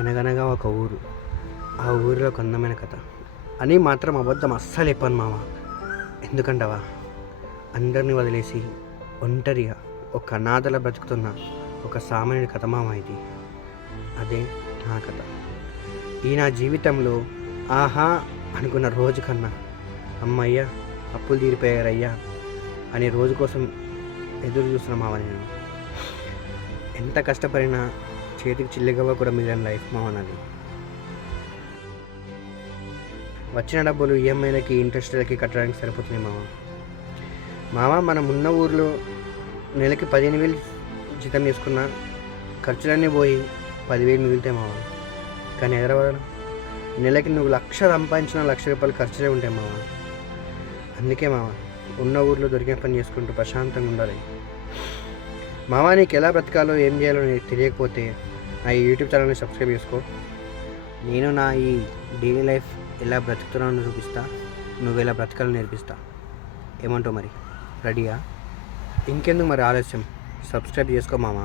అనగనగా ఒక ఊరు. ఆ ఊరిలో ఒక అందమైన కథ అని మాత్రం అబద్ధం అస్సలు చెప్పను మామ. ఎందుకంటావా? అందరినీ వదిలేసి ఒంటరిగా ఒక అనాథలా బ్రతుకుతున్న ఒక సామాన్యుడి కథ మామ ఇది. అదే నా కథ. ఈ నా జీవితంలో ఆహా అనుకున్న రోజు కన్నా అమ్మయ్య అప్పులు తీరిపోయారయ్యా అనే రోజు కోసం ఎదురు చూస్తున్న మామ నేను. ఎంత కష్టపడినా చేతికి చిల్లిగవ్వ కూడా మిగిలిన లైఫ్ మామ నాది. వచ్చిన డబ్బులు ఈఎంఐలకి ఇంట్రెస్ట్లకి కట్టడానికి సరిపోతుంది మామ. మనం ఉన్న ఊర్లో నెలకి 15,000 జీతం తీసుకున్న ఖర్చులన్నీ పోయి 10,000 మిగులుతాయి మామ. కానీ హైదరాబాద్ నెలకి నువ్వు 1,00,000 సంపాదించిన 1,00,000 రూపాయలు ఖర్చులే ఉంటాయి మామ. అందుకే మామ ఉన్న ఊర్లో దొరికిన పని చేసుకుంటూ ప్రశాంతంగా ఉండాలి మామ. నీకు ఎలా బ్రతకాలో ఏం చేయాలో నీకు తెలియకపోతే నా ఈ యూట్యూబ్ ఛానల్ని సబ్స్క్రైబ్ చేసుకో. నేను నా ఈ డైలీ లైఫ్ ఎలా బ్రతుకుతున్నానో చూపిస్తా, నువ్వు ఎలా బ్రతకాలో నేర్పిస్తా. ఏమంటావు మరి? రెడీయా? ఇంకెందుకు మరి ఆలస్యం? సబ్స్క్రైబ్ చేసుకో మామ.